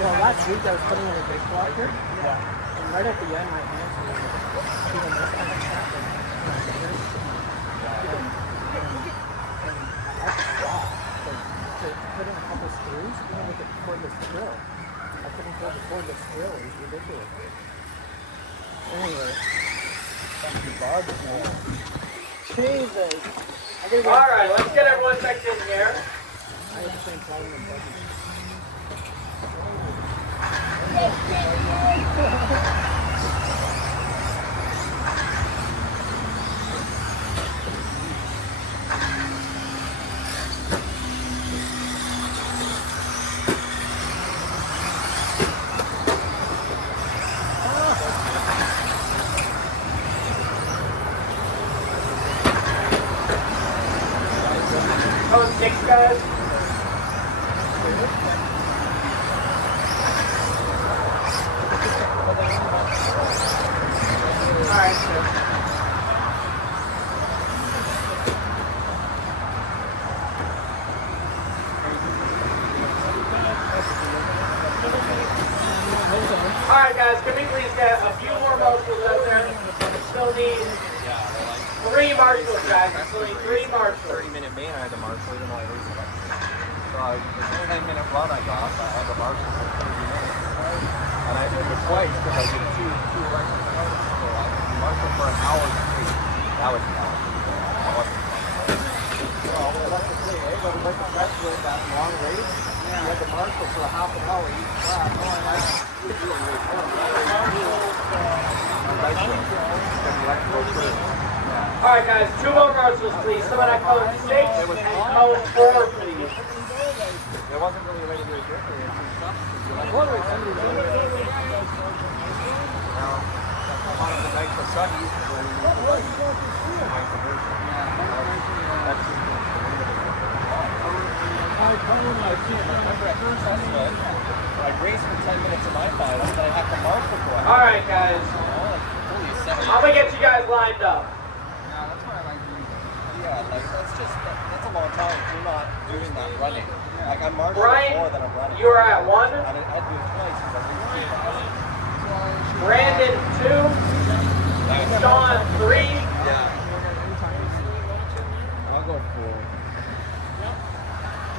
Well, last week I was putting in a dishwasher. Yeah. And right at the end, my hands were doing this kind of stuff. And I had to stop. To put in a couple screws, even with the cordless drill. I couldn't pull the cordless drill. It was ridiculous. Anyway. Jesus. Alright, let's get everyone checked in here. I had the same problem in Bucky. Code 6, guys. Alright, sir. Alright, guys, can we please get a few more marshals out there? Still need 3 marshals, guys. Still need 3 marshals. 30-minute main, I had to marshal, even though I raced it. So the 10-minute run I got, I had to marshal for 30 minutes. And I did it twice because I did two electric cars. So I marshaled for an hour straight. That was hell. That wasn't fun. Well, that's the thing, eh? But like the festival, that long race, you had to marshal for a half an hour each lap. No, I like Alright, guys, 2 more marshals, please. Someone at code 6 and code 4, please. It wasn't really ready to do it quickly. It's some stuff. I wonder if somebody's Now, I'm on the night for Sunday. Remember at first I said, I raced for 10 minutes in my final, but I have to marshal for it. Alright, guys. I'm gonna get you guys lined up. Yeah, like that's a long time if you're not doing that running. Like I'm marshalling Brian, more than I'm running. you are at 1. And I'd do it twice because I think Brandon 2. Sean 3. yeah. I'll go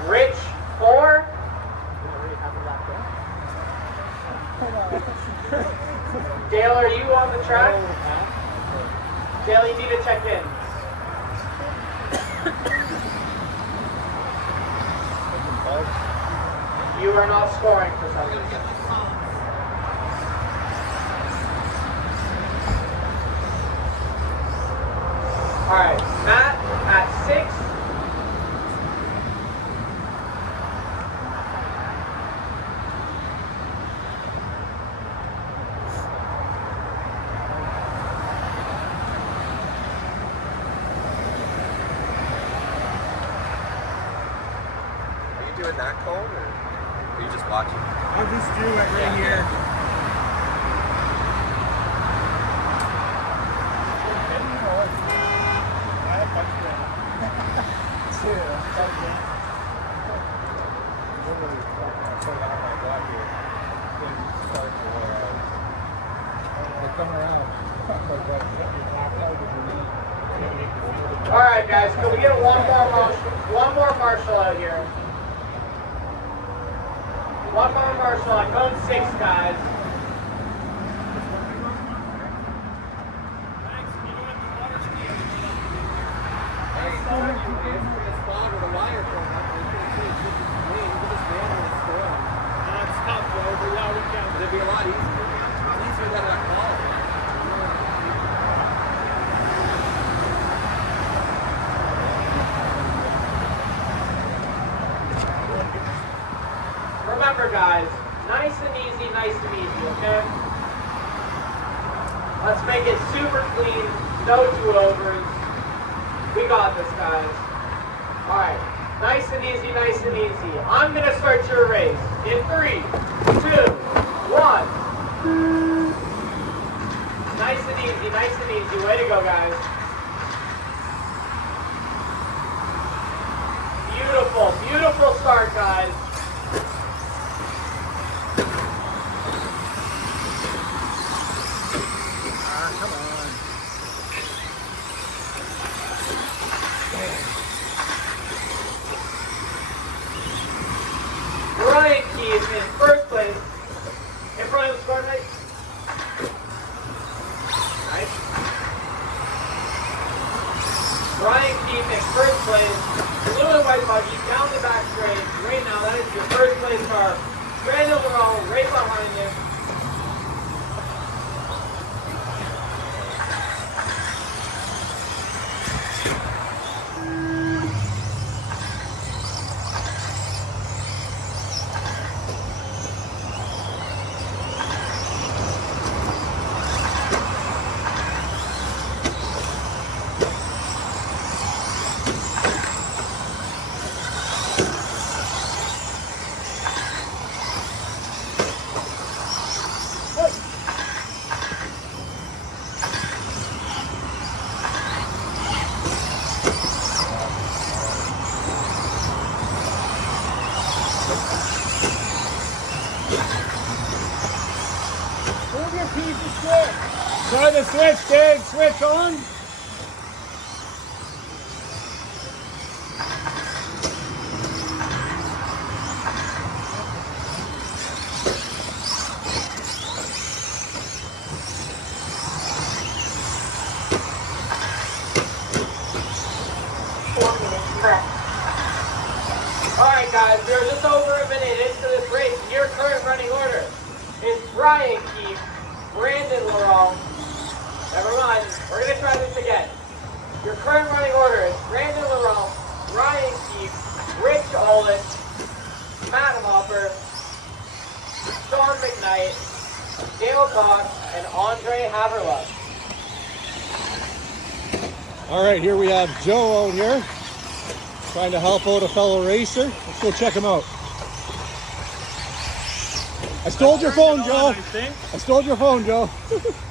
4. Rich 4. Dale, are you on the track? Dale, you need to check in. You are not scoring for some reason. Alright, Matt at 6. Are you doing that cone or are you just watching? I'll just do it right here. Alright guys, can we get one more marshal out here? One more marshal on code 6, guys. It'd be a lot easier. It's easier than that call. Remember guys, nice and easy, okay? Let's make it super clean, no do-overs. We got this, guys. Alright, nice and easy. I'm gonna start your race in 3, 2, 1. Nice and easy. Way to go, guys. Beautiful start, guys. in first place. In front of the score, nice. Nice. Brian Keith in first place. Blue and white buggy down the back straight. Right now, that is your first place car. Brandon Laurel right behind you. Move your piece of switch. Try the switch, Dave. Switch on. Alright guys, we are just over a minute into this race. Your current running order is Brian Keith, Brandon Laurel. Never mind, we're going to try this again. Your current running order is Brandon Laurel, Brian Keith, Rich Olin, Matt Hopper, Sean McKnight, Dale Cox, and Andre Haverluck. All right, here we have Joe out here trying to help out a fellow racer. Let's go check him out. I stole your phone, Joe. I stole your phone, Joe.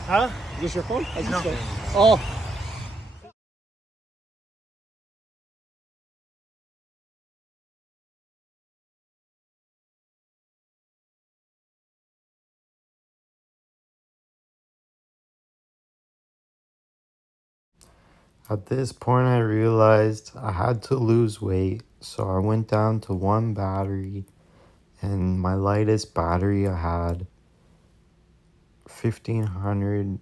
Huh? Is this your phone? I just No. stole- Oh. At this point, I realized I had to lose weight, so I went down to one battery, and my lightest battery I had 1500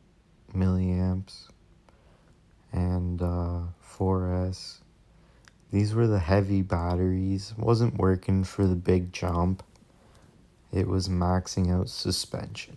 milliamps and 4S. These were the heavy batteries. Wasn't working for the big jump. It was maxing out suspension.